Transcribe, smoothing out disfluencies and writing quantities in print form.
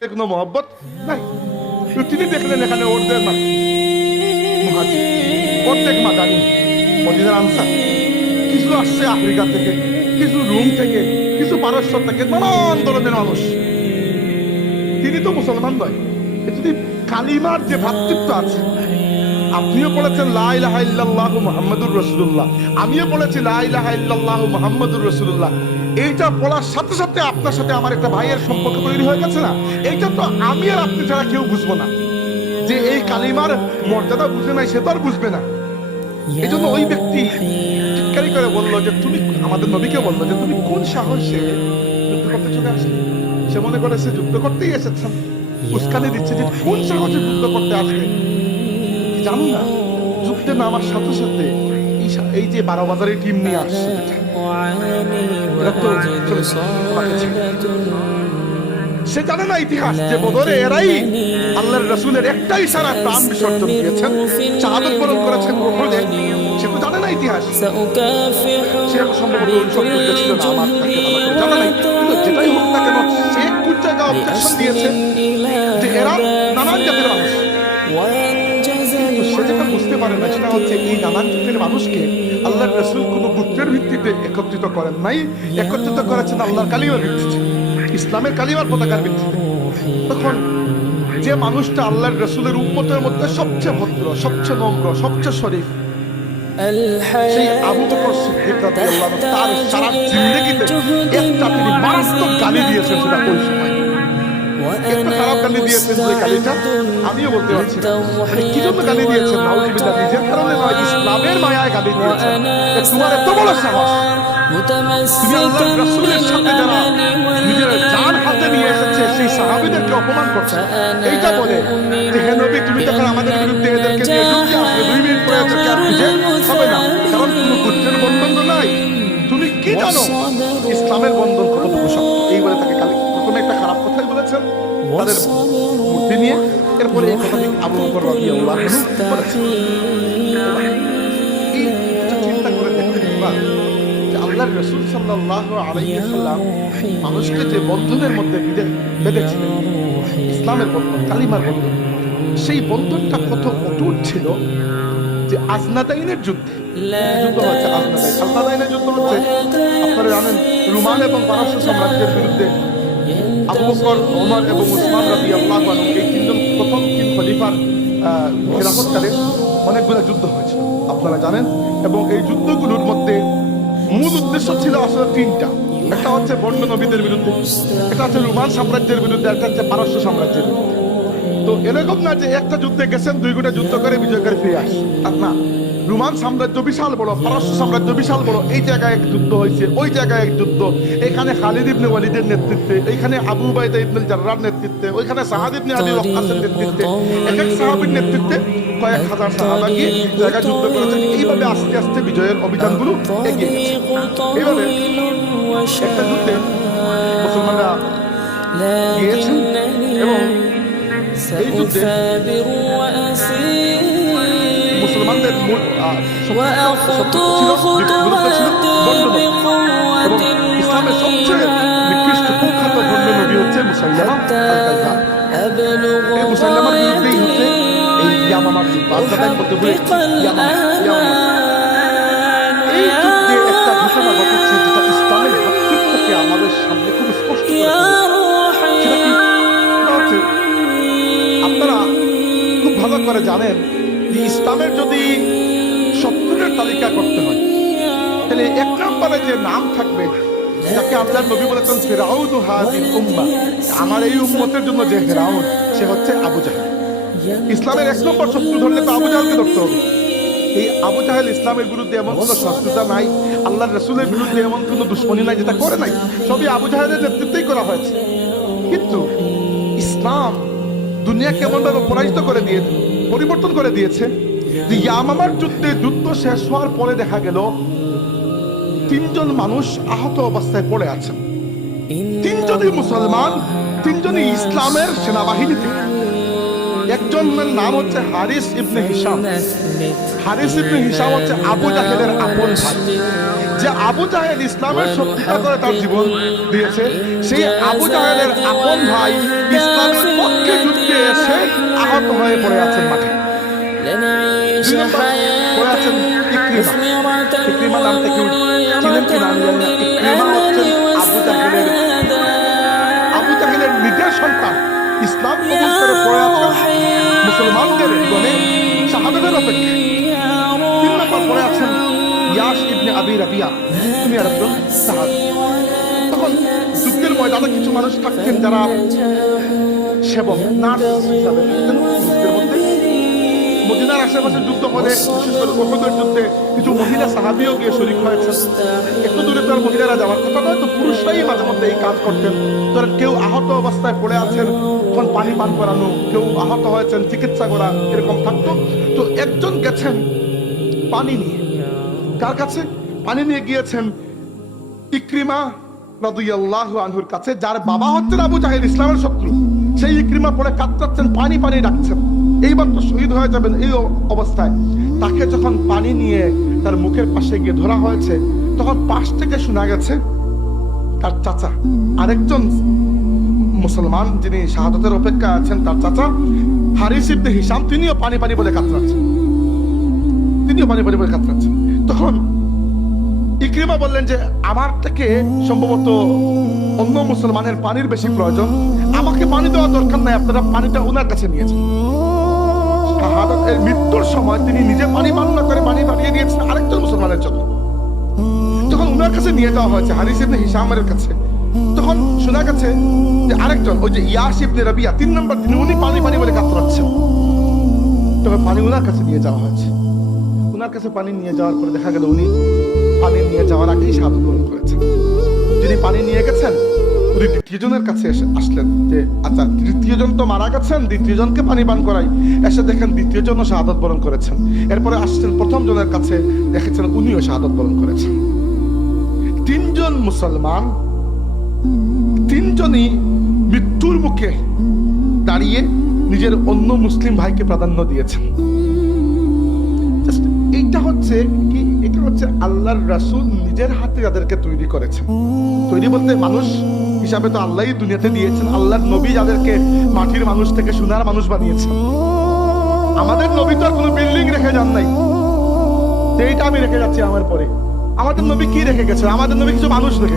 কোনো মহব্বত নাই। তিনি দেখলেন এখানে অর্ধেক মুহাজির, অর্ধেক মাদানি, মদিনার আনসার, কিছু আসছে আফ্রিকা থেকে, কিছু রোম থেকে, কিছু পারস্য থেকে, নানান ধরনের মানুষ। তিনি তো মুসলমান নয়, যদি কালিমার যে ভ্রাতৃত্ব আছে, আপনিও পড়েছেন লা ইলাহা ইল্লাল্লাহু মুহাম্মাদুর রাসূলুল্লাহ, আমিও পড়েছি লা ইলাহা ইল্লাল্লাহু মুহাম্মাদুর রাসূলুল্লাহ। এইটা পড়ার সাথে সাথে আপনার সাথে আমার একটা ভাইয়ের সম্পর্ক তৈরি হয়ে গেছে না? এইটা তো আমি আর আপনি ছাড়া কেউ বুঝবো না। যে এই কালিমার মর্যাদা বুঝে নাই, সে তো আর বুঝবে না। এই জন্য ওই ব্যক্তি চিৎকারি করে বললো যে তুমি, আমাদের নবীকে বললো যে তুমি কোন সাহসে যুদ্ধ করতে চলে আসলে? সে মনে করে সে যুদ্ধ করতেই এসেছেন, উস্কানি দিচ্ছে যে কোন সাহসে যুদ্ধ করতে আসবে। জানো না, যুদ্ধে নামার সাথে সাথে এই যে 12 বাজারের টিম নিয়ে আসছে, সে জানে না ইতিহাস যে বদরে এরাই আল্লাহর রাসূলের একটা ইশারা প্রাণ বিসর্জন দিয়েছেন, শাহাদাত বরণ করেছেন উহুদে। সে তো জানে না ইতিহাস, সে সম্ভবত সত্যতা ছিল না, আমার তাকে ভালো করে জানা নাই। কিন্তু যেটাই হোক না কেন, সে কোন জায়গায় অবজেকশন দিয়েছে যে এরা নানান জাতের মানুষ। সে যেটা বুঝতে পারে না সেটা হচ্ছে এই নানান জাতের মানুষকে আল্লাহর রাসূল কোনো গোত্রের ভিত্তিতে একত্রিত করেন নাই, একত্রিত করেছেন আল্লাহর কালিমার ভিত্তিতে, ইসলামের কালিমার পতাকার ভিত্তিতে। তখন যে মানুষটা আল্লাহর রাসূলের উম্মতের মধ্যে সবচেয়ে ভদ্র, সবচেয়ে নম্র, সবচেয়ে শরীফ, সেই আবু বকর সিদ্দিক রাদিয়াল্লাহু আনহু, তার সারা জিন্দেগিতে একটা তিনি মারাত্মক গালি দিয়েছেন। সেটা ওই সময় এত খারাপ গালি দিয়েছেন যে গালিটা আমিও বলতে পারছি না। কি জন্য গালি দিয়েছেন? নাউজুবিল্লাহ, নিজের কারণে নয়, ইসলামের মায়ায় গালি দিয়েছেন। তোমার এত বড় সাহস, তুমি আল্লাহর রাসূলের সাথে যারা নিজের জান হাতে নিয়ে এসেছে সেই সাহাবীদেরকে অপমান করছো। এইটা বলে যে হে নবী, তুমি যখন আমাদের বিরুদ্ধে এদেরকে নিয়ে যুদ্ধে আসবে, 2 মিনিট পরে এদেরকে আর খুঁজে হবে না, কারণ কোনো গোত্রের বন্ধন তো নাই। তুমি কি জানো ইসলামের বন্ধন কতটুকু শক্ত? এই বলে তাকে গালি, প্রথমে একটা খারাপ কথাই বলেছেন তাদের মূর্তি নিয়ে, এরপরে এই কথাটি আবু বকর রাদিয়াল্লাহু আনহু বলেছেন। চিন্তা করে দেখতে পারবা যে আল্লাহর রাসূল সাল্লাল্লাহু আলাইহি ওয়াসাল্লাম মানুষকে যে বন্ধনের মধ্যে বেঁধেছিলেন, ইসলামের বন্ধন, কালিমার বন্ধন, সেই বন্ধনটা কত অটুট ছিল যে আজনাদাইনের যুদ্ধে, যুদ্ধ হচ্ছে আজনাদাইনের যুদ্ধ হচ্ছে, আপনারা জানেন রোমান এবং পারস্য সাম্রাজ্যের বিরুদ্ধে আবু বকর, ওমর এবং উসমান রাদিয়াল্লাহু আনহু, এই তিনজন প্রথম 3 খলিফার খেলাফতকালে অনেকগুলো যুদ্ধ হয়েছিল, আপনারা জানেন। এবং এই যুদ্ধগুলোর মধ্যে মূল উদ্দেশ্য ছিল আসলে 3টা। একটা হচ্ছে বন্ড নবীদের বিরুদ্ধে, এটা হচ্ছে রোমান সাম্রাজ্যের বিরুদ্ধে, একটা হচ্ছে পারস্য সাম্রাজ্যের বিরুদ্ধে। তো এরকম না যে একটা যুদ্ধে গেছেন 2 গোটা যুদ্ধ করে বিজয় করে ফিরে আসে, আর না। রোমান সাম্রাজ্য বিশাল বড়, পারস্য সাম্রাজ্য বিশাল বড়, এই জায়গায় এক যুদ্ধ হয়েছে, ওই জায়গায় এক যুদ্ধ, এখানে খালিদ ইবনে ওয়ালিদের নেতৃত্বে, এইখানে আবু উবাইদা ইবনে জাররার নেতৃত্বে, ওইখানে সাআদ ইবনে আবি ওয়াক্কাসের নেতৃত্বে, এক এক সাহাবীর নেতৃত্বে কয়েক হাজার সাহাবা গিয়ে জায়গা যুদ্ধ করেছেন। এইভাবে আস্তে আস্তে বিজয়ের অভিযানগুলো এগিয়ে গেছে। এইভাবে একটা যুদ্ধে মুসলমানরা গিয়েছেন এবং এই যুদ্ধে মুসলমানদের মূল ইসলামের সবচেয়ে নিকৃষ্ট কুখ্যাত ভণ্ড নবী হচ্ছে মুসাইলামা আল-কাযযাব। এই মুসাইলামার বিরুদ্ধেই হচ্ছে এই ইয়ামামার যুদ্ধ, আজনাদাইন বলতে বুঝেছি ইয়ামামা। এই যুদ্ধে একটা ঘটনা ঘটেছে যেটা ইসলামের ভ্রাতৃত্বকে আমাদের সামনে খুব স্পষ্ট করে তুলেছে। সেটা কি? হচ্ছে আপনারা খুব ভালো করে জানেন যে ইসলামের যদি শত্রুদের তালিকা করতে হয়, তাহলে 1 নম্বরে যে নাম থাকবে, যাকে আল্লাহর নবী বলেছেন ফিরাউন হাযিল উম্মাহ, আমার এই উম্মতের জন্য যে ফিরাউন, সে হচ্ছে আবু জাহেল। ইসলামের 1 নম্বর শত্রু ধরলে তো আবু জাহেলকে ধরতে হবে। এই আবু জাহেল ইসলামের বিরুদ্ধে এমন কোনো শত্রুতা নাই, আল্লাহর রাসূলের বিরুদ্ধে এমন কোনো দুশমনী নাই যেটা করে নাই, সবই আবু জাহেলের নেতৃত্বেই করা হয়েছে। কিন্তু ইসলাম দুনিয়াকে এমন ভাবে পরাজিত করে দিয়েছে, পরিবর্তন করে দিয়েছে যে ইয়ামামার যুদ্ধে যুদ্ধ শেষ হওয়ার পরে দেখা গেল 3 জন মানুষ আহত অবস্থায় পড়ে আছেন। 3 জনই মুসলমান, 3 জনই ইসলামের সেনাবাহিনীতে। একজনের নাম হচ্ছে হারিস ইবনে হিশাম। হারিস ইবনে হিশাম হচ্ছে আবু জাহেলের আপন ভাই। যে আবু জাহেল ইসলামের শত্রুতা করে তার জীবন দিয়েছে, সেই আবু জাহেলের আপন ভাই ইসলামের পক্ষে যুদ্ধে এসে আহত হয়ে পড়ে আছেন মাঠে। দুই নম্বর পড়ে আছেন ইকরিমা। ইকরিমা নামটা কেউ চিনেন কিনা আমি জানি না। ইকরিমা হচ্ছেন আবু জাহেলের নিজের সন্তান, ইসলাম কবুল করে পড়ে আছেন মুসলমানদের গণে শাহাদাতের অপেক্ষা। তিন নম্বর পড়ে আছেন ইয়াস ইবনে আবি রাবিয়া, তিনি আরেকজন সাহাবী। তখন যুদ্ধের ময়দানে কিছু মানুষ থাকতেন যারা সেবক, নার্স হিসাবে থাকতেন যুদ্ধের মধ্যে। মদিনার আশেপাশে যুদ্ধ হলে, বিশেষ করে উহুদের যুদ্ধে কিছু মহিলা সাহাবীও গিয়ে শরীক হয়েছেন। একটু দূরে তো আর মহিলারা যাওয়ার কথা নয়, তো পুরুষরাই মাঝে মধ্যে এই কাজ করতেন। ধরেন কেউ আহত অবস্থায় পড়ে আছেন, তখন পানি পান করানো, কেউ আহত হয়েছেন চিকিৎসা করা, এরকম থাকতো। তো একজন গেছেন পানি নিয়ে, কার কাছে? পানি নিয়ে গিয়েছেন ইকরিমা রাদিয়াল্লাহু আনহুর কাছে, যার বাবা হচ্ছেন আবু জাহেল, ইসলামের শত্রু। সেই ইকরিমা পড়ে কাতরাচ্ছেন, পানি পানি ডাকছেন, এইবার তো শহীদ হয়ে যাবেন। এই অবস্থায় তাকে যখন পানি নিয়ে তার মুখের পাশে গিয়ে ধরা হয়েছে, তখন পাশ থেকে শোনা গেছে তার চাচা, আরেকজন মুসলমান যিনি শাহাদাতের অপেক্ষা আছেন, তার চাচা হারিস ইবনে হিশাম, তিনিও পানি পানি বলে কাতরাচ্ছেন, তখন ইকরিমা বললেন যে আমার থেকে সম্ভবত অন্য মুসলমানের পানির বেশি প্রয়োজন, আমাকে পানি দেওয়া দরকার নাই, আপনারা পানিটা ওনার কাছে নিয়েছেন। শাহাদাতের মৃত্যুর সময় তিনি নিজে পানি পান না করে পানি পাঠিয়ে দিয়েছেন আরেকজন মুসলমানের জন্য। তখন ওনার কাছে নিয়ে যাওয়া হয়েছে, হারিস ইবনে হিশামের কাছে। তখন শোনা গেছে যে আরেকজন, ওই যে ইয়াস ইবনে রাবিয়া 3 নম্বর, তিনি উনি পানি পানি বলে কাতরাচ্ছেন। তবে পানি ওনার কাছে নিয়ে যাওয়া হয়েছে। ওনার কাছে পানি নিয়ে যাওয়ার পরে দেখা গেল উনি পানি নিয়ে যাওয়ার আগেই শাহাদাত বরণ করেছেন। যিনি পানি নিয়ে গেছেন উনি দ্বিতীয়জনের কাছে এসে আসলেন যে আচ্ছা, তৃতীয়জন তো মারা গেছেন, দ্বিতীয়জনকে পানি পান করাই। এসে দেখেন দ্বিতীয়জনও শাহাদাত বরণ করেছেন। এরপরে আসছেন প্রথম জনের কাছে, দেখেছেন উনিও শাহাদাত বরণ করেছেন। 3 জন মুসলমান, 3 জনই মৃত্যুর মুখে দাঁড়িয়ে নিজের অন্য মুসলিম ভাইকে প্রাধান্য দিয়েছেন। এটা হচ্ছে কি? এটা হচ্ছে আল্লাহর রাসূল নিজের হাতে যাদেরকে তৈরি করেছেন। তৈরি বলতে মানুষ হিসাবে তো আল্লাহই দুনিয়াতে দিয়েছেন। আল্লাহর নবী যাদেরকে মাটির মানুষ থেকে সোনার মানুষ বানিয়েছেন। আমাদের নবী তো আর কোনো বিল্ডিং রেখে যান নাই, এইটা আমি রেখে যাচ্ছি আমার পরে। আমাদের নবী কি রেখে গেছেন? আমাদের নবী কিছু মানুষ রেখে